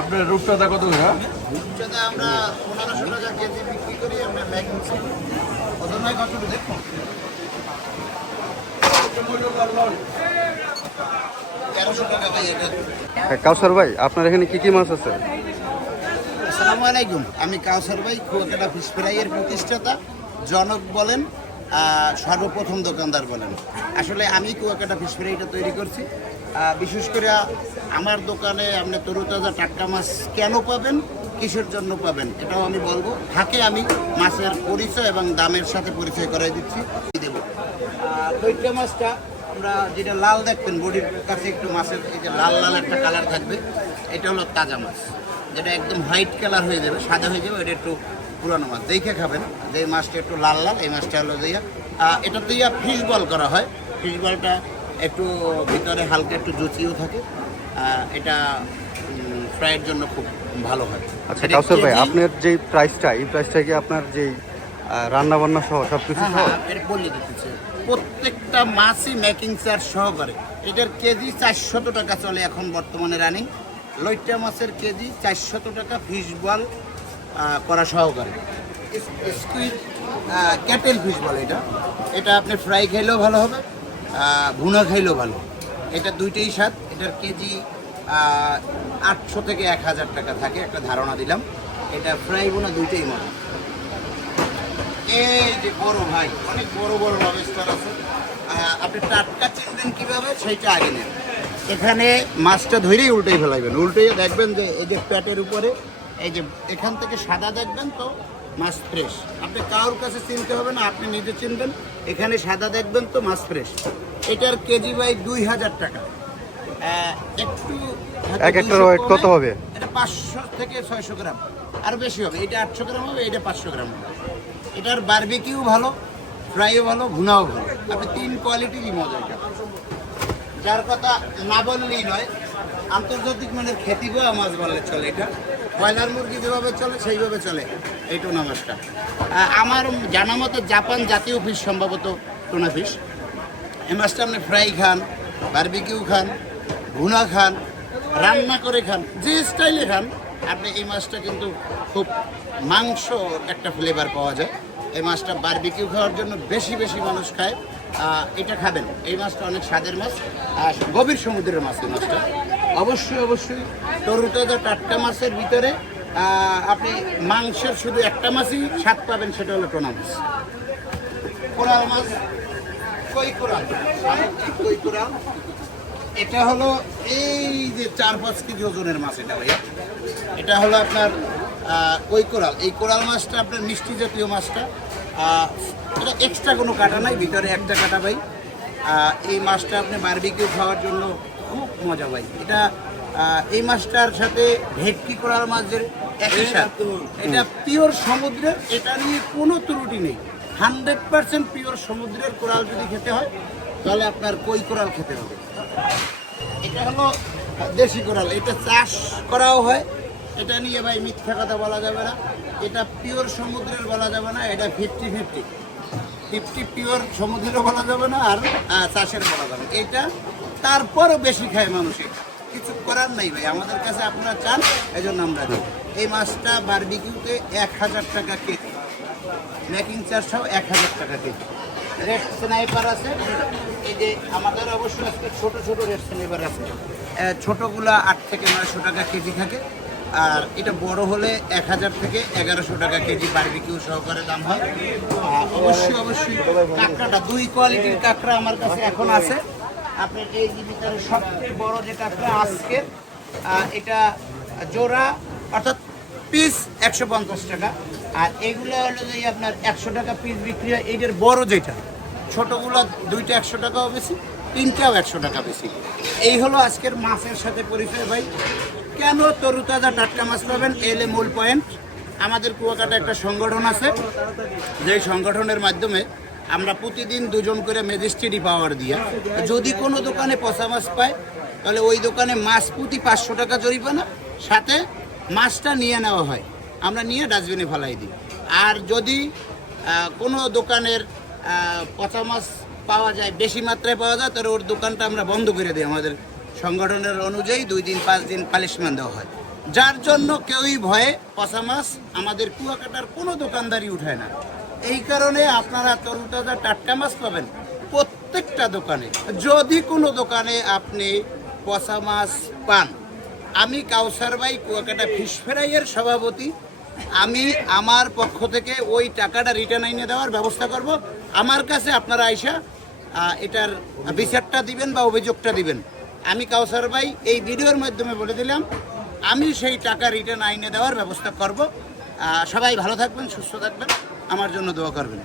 আপনার রূপচাঁদা কত করে? রূপচাঁদা আমরা 1500 টাকা কেজি বিক্রি করি। আমরা ম্যাগিং ওজন হয় কত দেখুন, 1300 টাকা ভাই এটা। কাউসার ভাই, আপনার এখানে কি কি মাছ আছে? আসসালামু আলাইকুম, আমি কাউসার ভাই, কুয়াকাটা ফিশ ফ্রাইয়ের প্রতিষ্ঠাতা, জনক বলেন, সর্বপ্রথম দোকানদার বলেন। আসলে আমি কুয়াকাটা ফিশ ফ্রাইটা তৈরি করছি। বিশেষ করে আমার দোকানে আপনি তরুতাজা টাটকা মাছ কেন পাবেন, কিসের জন্য পাবেন, এটাও আমি বলবো। থাকে আমি মাছের পরিচয় এবং দামের সাথে পরিচয় করাই দিচ্ছি দেবো। দৈত্য মাছটা আমরা যেটা লাল দেখবেন, বডির কাছে একটু মাছের এই যে লাল লাল একটা কালার থাকবে, এটা হলো তাজা মাছ। যেটা একদম হোয়াইট কালার হয়ে যাবে, সাদা হয়ে যাবে, এটা একটু পুরানো মাছ। দেখে খাবেন যে এই মাছটা একটু লাল লাল, এই মাছটা হলো দিয়া এটা দিয়া ফিশ বল করা হয়। ফিশ বলটা একটু ভিতরে হালকা একটু জুচিও থাকে। এটা ফ্রাইয়ের জন্য খুব ভালো হয়। আচ্ছা কাউসার ভাই, আপনার যে প্রাইসটা, এই প্রাইসটা কি আপনার যে রান্না বান্না সহ সব কিছু সহ? এটা বলে দিতেছে, প্রত্যেকটা মাছই মেকিং চার্জ সহকারে। এটার কেজি 400 টাকা চলে এখন বর্তমানে রানিং। লইট্টা মাছের কেজি 400 টাকা, ফিশ বল করা সহকারে। স্কুইড ক্যাটেল ফিশ বল এটা। এটা আপনি ফ্রাই খাইলেও ভালো হবে, ভুনা খাইলেও ভালো। এটা দুইটাই স্বাদ। এটার কেজি 800 থেকে 1000 টাকা থাকে, একটা ধারণা দিলাম। এটা ফ্রাই ভুনা দুইটাই মজা। এই যে বড় ভাই, অনেক বড় বড় লবস্টার আছে। আপনি টাটকা চিনবেন কিভাবে সেইটা আগে নেন। এখানে মাছটা ধরেই উল্টেই ফেলাইবেন, উল্টে দেখবেন যে এই যে প্যাটের উপরে এই যে এখান থেকে সাদা দেখবেন তো মাছ ফ্রেশ। আপনি কারোর কাছে চিনতে হবে না, আপনি নিজে চিনবেন। এখানে সাদা দেখবেন তো মাছ ফ্রেশ। এটার কেজি ভাই 2000 টাকা। একটু এক একটা ওয়েট কত হবে? এটা 500 থেকে 600 গ্রাম, আর বেশি হবে। এটা 800 গ্রাম হবে, এটা 500 গ্রাম হবে। এটার বারবিকিউ ভালো, ফ্রাইও ভালো, ভুনাও ভালো। আপনি 3 কোয়ালিটিরই মজা এটা। যার কথা না বললেই নয়, আন্তর্জাতিক মানের খ্যাতিগোয়া মাছ বললে চলে। এটা ব্রয়লার মুরগি যেভাবে চলে সেইভাবে চলে এই টুনা মাছটা। আমার জানা মতো জাপান জাতীয় ফিশ, সম্ভবত টুনা ফিশ। এই মাছটা আপনি ফ্রাই খান, বারবিকিউ খান, ভুনা খান, রান্না করে খান, যে স্টাইলে খান, আপনি এই মাছটা কিন্তু খুব মাংস একটা ফ্লেভার পাওয়া যায়। এই মাছটা বারবিকিউ খাওয়ার জন্য বেশি বেশি মানুষ খায়। এটা খাবেন, এই মাছটা অনেক স্বাদের মাছ, গভীর সমুদ্রের মাছ। এই মাছটা অবশ্যই অবশ্যই তরুতাজা টাটকা মাছের ভিতরে আপনি মাংসের শুধু একটা মাছই স্বাদ পাবেন, সেটা হলো টুনা মাছ। কোরাল মাছ, কই কোরাল, কই কোরাল। এটা হলো এই যে 4-5 কেজি ওজনের মাছ। এটা ভাইয়া, এটা হলো আপনার কই কোরাল। এই কোরাল মাছটা আপনার মিষ্টি জাতীয় মাছটা। এটা এক্সট্রা কোনো কাটা নাই, ভিতরে একটা কাটা ভাই। এই মাছটা আপনি বারবিকিউ খাওয়ার জন্য খুব মজা ভাই। এটা এই মাছটার সাথে ভেটকি কোরাল মাছের একই স্বাদ। এটা পিওর সমুদ্রের, এটা নিয়ে কোনো ত্রুটি নেই। 100% পিওর সমুদ্রের কোরাল যদি খেতে হয় তাহলে আপনার কই কোরাল খেতে হবে। এটা হলো দেশি কোরাল, এটা চাষ করাও হয়। এটা নিয়ে ভাই মিথ্যা কথা বলা যাবে না। এটা পিওর সমুদ্রের বলা যাবে না, এটা 50-50 পিওর সমুদ্রেরও বলা যাবে না, আর চাষের বলা যাবে। এটা তারপরও বেশি খায় মানুষ। কিছু করার নাই ভাই, আমাদের কাছে আপনারা চান, এই জন্য আমরা দিই। এই মাছটা বারবিকিউতে 1000 টাকা কেজি, মেকিং চার্জ সহ 1000 টাকা কেজি। রেড স্নাইপার আছে, এই যে আমাদের অবশ্যই আজকে ছোটো ছোটো রেড স্নাইপার আছে। ছোটোগুলা 8 থেকে 900 টাকা কেজি থাকে, আর এটা বড় হলে 1000 থেকে 1100 টাকা কেজি বারবিকিউ সহকারে দাম হয়। অবশ্যই অবশ্যই কাঁকড়াটা, 2 কোয়ালিটির কাঁকড়া আমার কাছে এখন আছে। আপনার এই ভিতরে সবচেয়ে বড় যে কাঁকড়া আজকের, এটা জোড়া অর্থাৎ পিস 150 টাকা। আর এগুলো হলো যে আপনার 100 টাকা পিস বিক্রি হয়। এইটার বড় যেটা, ছোটোগুলো 2টা 100 টাকাও বেশি, 3টাও 100 টাকা বেশি। এই হলো আজকের মাছের সাথে পরিচয় ভাই। কেন তরুতাজা টাটকা মাছ পাবেন, এলে মূল পয়েন্ট। আমাদের কুয়াকাটা একটা সংগঠন আছে, যেই সংগঠনের মাধ্যমে আমরা প্রতিদিন 2 জন করে ম্যাজিস্ট্রেটি পাওয়ার দিয়ে, যদি কোনো দোকানে পচা মাছ পায় তাহলে ওই দোকানে মাছ প্রতি 500 টাকা জরিমানা, সাথে মাছটা নিয়ে নেওয়া হয়। আমরা নিয়ে ডাস্টবিনে ফেলাই দিই। আর যদি কোনো দোকানের পচা মাছ পাওয়া যায়, বেশি মাত্রায় পাওয়া যায়, তাহলে ওর দোকানটা আমরা বন্ধ করে দিই। আমাদের সংগঠনের অনুযায়ী 2 দিন 5 দিন পানিশমেন্ট দেওয়া হয়, যার জন্য কেউই ভয়ে পচা মাছ আমাদের কুয়াকাটার কোনো দোকানদারই উঠায় না। এই কারণে আপনারা তরুতাজা টাটকা মাছ পাবেন প্রত্যেকটা দোকানে। যদি কোনো দোকানে আপনি পচা মাছ পান, আমি কাউসার ভাই কুয়াকাটা ফিশ ফ্রাইয়ের সভাপতি, আমি আমার পক্ষ থেকে ওই টাকাটা রিটার্ন আইনে দেওয়ার ব্যবস্থা করব। আমার কাছে আপনারা আইসা এটার বিচারটা দিবেন বা অভিযোগটা দিবেন। আমি কাউসার ভাই এই ভিডিওর মাধ্যমে বলে দিলাম, আমি সেই টাকা রিটার্ন আইনে দেওয়ার ব্যবস্থা করব। সবাই ভালো থাকবেন, সুস্থ থাকবেন, আমার জন্য দোয়া করবেন।